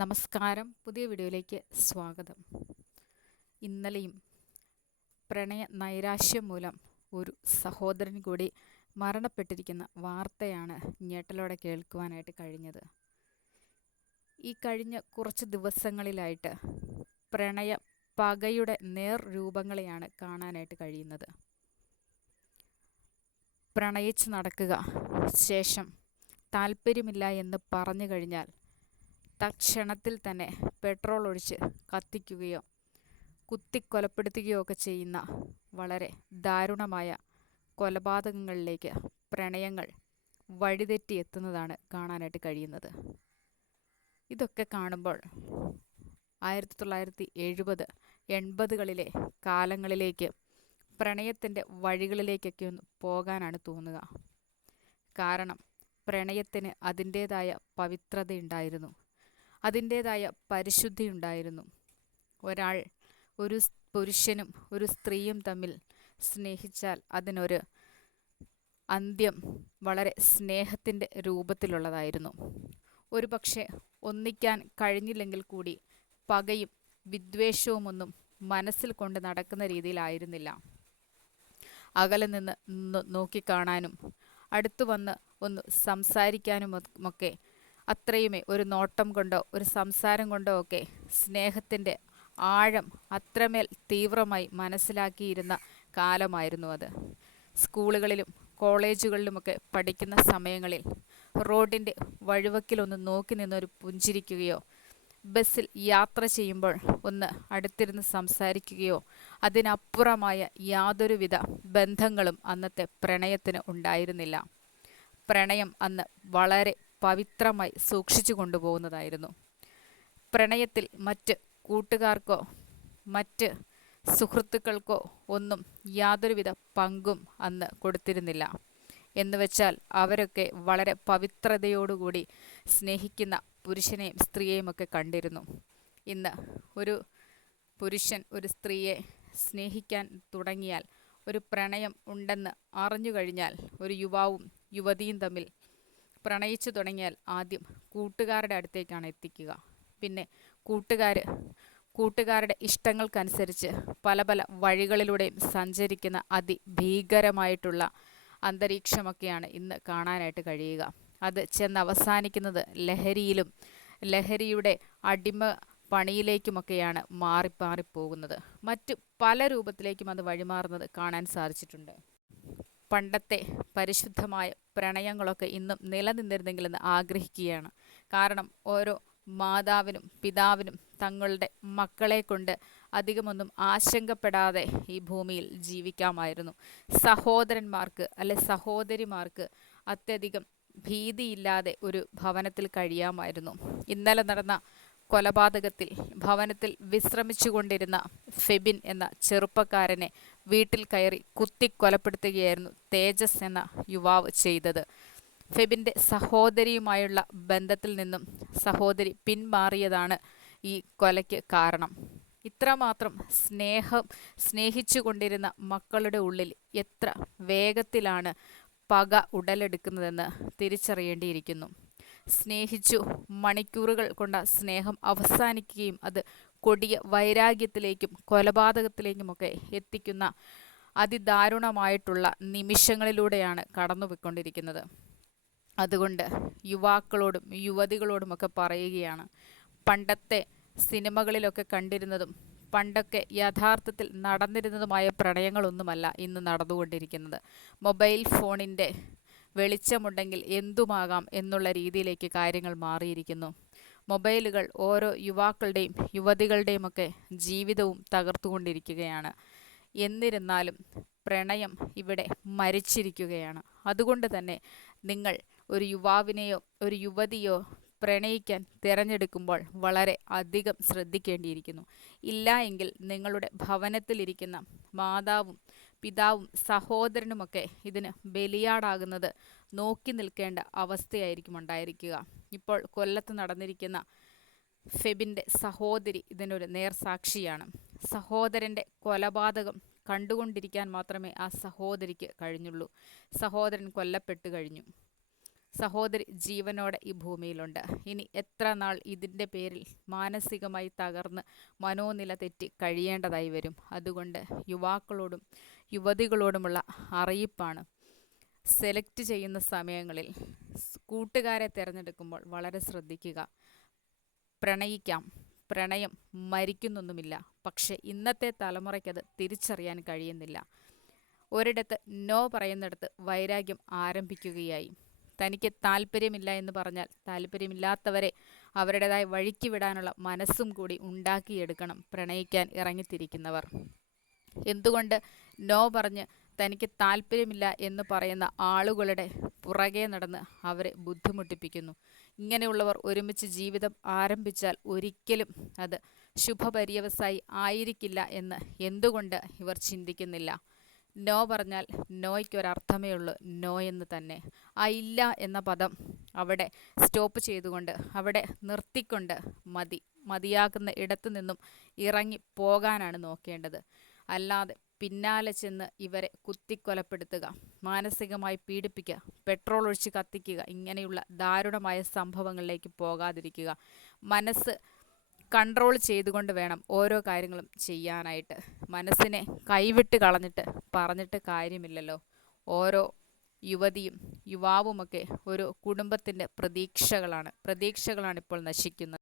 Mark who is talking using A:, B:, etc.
A: നമസ്കാരം. പുതിയ വീഡിയോയിലേക്ക് സ്വാഗതം. ഇന്നലെയും പ്രണയ നൈരാശ്യം മൂലം ഒരു സഹോദരൻ കൂടി മരണപ്പെട്ടിരിക്കുന്ന വാർത്തയാണ് ഞെട്ടലോടെ കേൾക്കുവാനായിട്ട് കഴിഞ്ഞത്. ഈ കഴിഞ്ഞ കുറച്ച് ദിവസങ്ങളിലായിട്ട് പ്രണയ പകയുടെ നേർ രൂപങ്ങളെയാണ് കാണാനായിട്ട് കഴിയുന്നത്. പ്രണയിച്ച് നടക്കുക ശേഷം താല്പര്യമില്ല എന്ന് പറഞ്ഞു കഴിഞ്ഞാൽ തക്ഷണത്തിൽ തന്നെ പെട്രോൾ ഒഴിച്ച് കത്തിക്കുകയോ കുത്തിക്കൊലപ്പെടുത്തുകയോ ഒക്കെ ചെയ്യുന്ന വളരെ ദാരുണമായ കൊലപാതകങ്ങളിലേക്ക് പ്രണയങ്ങൾ വഴിതെറ്റി എത്തുന്നതാണ് കാണാനായിട്ട് കഴിയുന്നത്. ഇതൊക്കെ കാണുമ്പോൾ ആയിരത്തി തൊള്ളായിരത്തി എഴുപത് എൺപതുകളിലെ കാലങ്ങളിലേക്ക് പ്രണയത്തിന്റെ വഴികളിലേക്കൊക്കെ ഒന്ന് പോകാനാണ് തോന്നുക. കാരണം പ്രണയത്തിന് അതിന്റേതായ പവിത്രതയുണ്ടായിരുന്നു. അതിന്റേതായ പരിശുദ്ധി ഉണ്ടായിരുന്നു. ഒരാൾ ഒരു പുരുഷനും ഒരു സ്ത്രീയും തമ്മിൽ സ്നേഹിച്ചാൽ അതിനൊരു അന്ത്യം വളരെ സ്നേഹത്തിന്റെ രൂപത്തിലുള്ളതായിരുന്നു. ഒരു പക്ഷേ ഒന്നിക്കാൻ കഴിഞ്ഞില്ലെങ്കിൽ കൂടി പകയും വിദ്വേഷവുമൊന്നും മനസ്സിൽ കൊണ്ട് നടക്കുന്ന രീതിയിലായിരുന്നില്ല. അകലെ നിന്ന് നോക്കിക്കാണാനും അടുത്തു വന്ന് ഒന്ന് സംസാരിക്കാനും ഒക്കെ അത്രയുമേ ഒരു നോട്ടം കൊണ്ടോ ഒരു സംസാരം കൊണ്ടോ ഒക്കെ സ്നേഹത്തിന്റെ ആഴം അത്രമേൽ തീവ്രമായി മനസ്സിലാക്കിയിരുന്ന കാലമായിരുന്നു അത്. സ്കൂളുകളിലും കോളേജുകളിലുമൊക്കെ പഠിക്കുന്ന സമയങ്ങളിൽ റോഡിന്റെ വഴിവക്കിലൊന്ന് നോക്കി നിന്നൊരു പുഞ്ചിരിക്കുകയോ ബസ്സിൽ യാത്ര ചെയ്യുമ്പോൾ ഒന്ന് അടുത്തിരുന്ന് സംസാരിക്കുകയോ അതിനപ്പുറമായ യാതൊരുവിധ ബന്ധങ്ങളും അന്നത്തെ പ്രണയത്തിന് ഉണ്ടായിരുന്നില്ല. പ്രണയം അന്ന് വളരെ പവിത്രമായി സൂക്ഷിച്ചു കൊണ്ടുപോകുന്നതായിരുന്നു. പ്രണയത്തിൽ മറ്റ് കൂട്ടുകാർക്കോ മറ്റ് സുഹൃത്തുക്കൾക്കോ ഒന്നും യാതൊരുവിധ പങ്കും അന്ന് കൊടുത്തിരുന്നില്ല. എന്ന് വെച്ചാൽ അവരൊക്കെ വളരെ പവിത്രതയോടുകൂടി സ്നേഹിക്കുന്ന പുരുഷനെയും സ്ത്രീയെയും ഒക്കെ കണ്ടിരുന്നു. ഇന്ന് ഒരു പുരുഷൻ ഒരു സ്ത്രീയെ സ്നേഹിക്കാൻ തുടങ്ങിയാൽ ഒരു പ്രണയം ഉണ്ടെന്ന് അറിഞ്ഞു കഴിഞ്ഞാൽ ഒരു യുവാവും യുവതിയും തമ്മിൽ പ്രണയിച്ചു തുടങ്ങിയാൽ ആദ്യം കൂട്ടുകാരുടെ അടുത്തേക്കാണ് എത്തിക്കുക. പിന്നെ കൂട്ടുകാർ കൂട്ടുകാരുടെ ഇഷ്ടങ്ങൾക്കനുസരിച്ച് പല പല വഴികളിലൂടെയും സഞ്ചരിക്കുന്ന അതിഭീകരമായിട്ടുള്ള അന്തരീക്ഷമൊക്കെയാണ് ഇന്ന് കാണാനായിട്ട് കഴിയുക. അത് ചെന്ന് അവസാനിക്കുന്നത് ലഹരിയിലും ലഹരിയുടെ അടിമ പണിയിലേക്കുമൊക്കെയാണ് മാറി മാറിപ്പോകുന്നത് മറ്റു പല രൂപത്തിലേക്കും അത് വഴിമാറുന്നത് കാണാൻ സാധിച്ചിട്ടുണ്ട്. പണ്ടത്തെ പരിശുദ്ധമായ പ്രണയങ്ങളൊക്കെ ഇന്നും നിലനിന്നിരുന്നെങ്കിലെന്ന് ആഗ്രഹിക്കുകയാണ്. കാരണം ഓരോ മാതാവിനും പിതാവിനും തങ്ങളുടെ മക്കളെ കൊണ്ട് അധികമൊന്നും ആശങ്കപ്പെടാതെ ഈ ഭൂമിയിൽ ജീവിക്കാമായിരുന്നു. സഹോദരന്മാർക്ക് അല്ലെ സഹോദരിമാർക്ക് അത്യധികം ഭീതിയില്ലാതെ ഒരു ഭവനത്തിൽ കഴിയാമായിരുന്നു. ഇന്നലെ നടന്ന കൊലപാതകത്തിൽ ഭവനത്തിൽ വിശ്രമിച്ചുകൊണ്ടിരുന്ന ഫെബിൻ എന്ന ചെറുപ്പക്കാരനെ വീട്ടിൽ കയറി കുത്തിക്കൊലപ്പെടുത്തുകയായിരുന്നു തേജസ് എന്ന യുവാവ് ചെയ്തത്. ഫെബിന്റെ സഹോദരിയുമായുള്ള ബന്ധത്തിൽ നിന്നും സഹോദരി പിന്മാറിയതാണ് ഈ കൊലയ്ക്ക് കാരണം. ഇത്രമാത്രം സ്നേഹം സ്നേഹിച്ചു കൊണ്ടിരുന്ന മക്കളുടെ ഉള്ളിൽ എത്ര വേഗത്തിലാണ് പക ഉടലെടുക്കുന്നതെന്ന് തിരിച്ചറിയേണ്ടിയിരിക്കുന്നു. സ്നേഹിച്ചു. മണിക്കൂറുകൾ കൊണ്ട സ്നേഹം അവസാനിക്കുകയും അത് കൊടിയ വൈരാഗ്യത്തിലേക്കും കൊലപാതകത്തിലേക്കുമൊക്കെ എത്തിക്കുന്ന അതിദാരുണമായിട്ടുള്ള നിമിഷങ്ങളിലൂടെയാണ് കടന്നുപോയിക്കൊണ്ടിരിക്കുന്നത്. അതുകൊണ്ട് യുവാക്കളോടും യുവതികളോടുമൊക്കെ പറയുകയാണ് പണ്ടത്തെ സിനിമകളിലൊക്കെ കണ്ടിരുന്നതും പണ്ടൊക്കെ യഥാർത്ഥത്തിൽ നടന്നിരുന്നതുമായ പ്രണയങ്ങളൊന്നുമല്ല ഇന്ന് നടന്നുകൊണ്ടിരിക്കുന്നത്. മൊബൈൽ ഫോണിന്റെ വെളിച്ചമുണ്ടെങ്കിൽ എന്തുമാകാം എന്നുള്ള രീതിയിലേക്ക് കാര്യങ്ങൾ മാറിയിരിക്കുന്നു. മൊബൈലുകൾ ഓരോ യുവാക്കളുടെയും യുവതികളുടെയും ഒക്കെ ജീവിതവും തകർത്തുകൊണ്ടിരിക്കുകയാണ്. എന്നിരുന്നാലും പ്രണയം ഇവിടെ മരിച്ചിരിക്കുകയാണ്. അതുകൊണ്ട് തന്നെ നിങ്ങൾ ഒരു യുവാവിനെയോ ഒരു യുവതിയോ പ്രണയിക്കാൻ തിരഞ്ഞെടുക്കുമ്പോൾ വളരെ അധികം ശ്രദ്ധിക്കേണ്ടിയിരിക്കുന്നു. ഇല്ല എങ്കിൽ നിങ്ങളുടെ ഭവനത്തിലിരിക്കുന്ന മാതാവും പിതാവും സഹോദരനുമൊക്കെ ഇതിന് ബലിയാടാകുന്നത് നോക്കി നിൽക്കേണ്ട അവസ്ഥയായിരിക്കും ഉണ്ടായിരിക്കുക. ഇപ്പോൾ കൊല്ലത്ത് നടന്നിരിക്കുന്ന ഫെബിന്റെ സഹോദരി ഇതിനൊരു നേർസാക്ഷിയാണ്. സഹോദരന്റെ കൊലപാതകം കണ്ടുകൊണ്ടിരിക്കാൻ മാത്രമേ ആ സഹോദരിക്ക് കഴിഞ്ഞുള്ളൂ. സഹോദരൻ കൊല്ലപ്പെട്ടു കഴിഞ്ഞു. സഹോദരി ജീവനോടെ ഈ ഭൂമിയിലുണ്ട്. ഇനി എത്ര നാൾ ഇതിന്റെ പേരിൽ മാനസികമായി തകർന്ന് മനോനില തെറ്റി കഴിയേണ്ടതായി വരും. അതുകൊണ്ട് യുവാക്കളോടും യുവതികളോടുമുള്ള അറിയിപ്പാണ് സെലക്ട് ചെയ്യുന്ന സമയങ്ങളിൽ കൂട്ടുകാരെ തിരഞ്ഞെടുക്കുമ്പോൾ വളരെ ശ്രദ്ധിക്കുക. പ്രണയിക്കാം. പ്രണയം മരിക്കുന്നൊന്നുമില്ല. പക്ഷെ ഇന്നത്തെ തലമുറയ്ക്കത് തിരിച്ചറിയാൻ കഴിയുന്നില്ല. ഒരിടത്ത് നോ പറയുന്നിടത്ത് വൈരാഗ്യം ആരംഭിക്കുകയായി. തനിക്ക് താല്പര്യമില്ല എന്ന് പറഞ്ഞാൽ താല്പര്യമില്ലാത്തവരെ അവരുടേതായ വഴിക്ക് വിടാനുള്ള മനസ്സും കൂടി ഉണ്ടാക്കിയെടുക്കണം പ്രണയിക്കാൻ ഇറങ്ങിത്തിരിക്കുന്നവർ. എന്തുകൊണ്ട് നോ പറഞ്ഞ് തനിക്ക് താല്പര്യമില്ല എന്ന് പറയുന്ന ആളുകളുടെ പുറകെ നടന്ന് അവരെ ബുദ്ധിമുട്ടിപ്പിക്കുന്നു. ഇങ്ങനെയുള്ളവർ ഒരുമിച്ച് ജീവിതം ആരംഭിച്ചാൽ ഒരിക്കലും അത് ശുഭപര്യവസായി ആയിരിക്കില്ല എന്ന് എന്തുകൊണ്ട് ഇവർ ചിന്തിക്കുന്നില്ല? നോ പറഞ്ഞാൽ നോയ്ക്കൊരർത്ഥമേ ഉള്ളൂ. നോ എന്ന് തന്നെ. ആ ഇല്ല എന്ന പദം അവിടെ സ്റ്റോപ്പ് ചെയ്തുകൊണ്ട് അവിടെ നിർത്തിക്കൊണ്ട് മതി മതിയാക്കുന്ന ഇടത്തു നിന്നും ഇറങ്ങി പോകാനാണ് നോക്കേണ്ടത്. അല്ലാതെ പിന്നാലെ ചെന്ന് ഇവരെ കുത്തിക്കൊലപ്പെടുത്തുക മാനസികമായി പീഡിപ്പിക്കുക പെട്രോൾ ഒഴിച്ച് കത്തിക്കുക ഇങ്ങനെയുള്ള ദാരുണമായ സംഭവങ്ങളിലേക്ക് പോകാതിരിക്കുക. മനസ്സ് കൺട്രോൾ ചെയ്തുകൊണ്ട് വേണം ഓരോ കാര്യങ്ങളും ചെയ്യാനായിട്ട്. മനസ്സിനെ കൈവിട്ട് കളഞ്ഞിട്ട് പറഞ്ഞിട്ട് കാര്യമില്ലല്ലോ. ഓരോ യുവതിയും യുവാവുമൊക്കെ ഒരു കുടുംബത്തിന്റെ പ്രതീക്ഷകളാണ്. പ്രതീക്ഷകളാണ് ഇപ്പോൾ നശിക്കുന്നത്.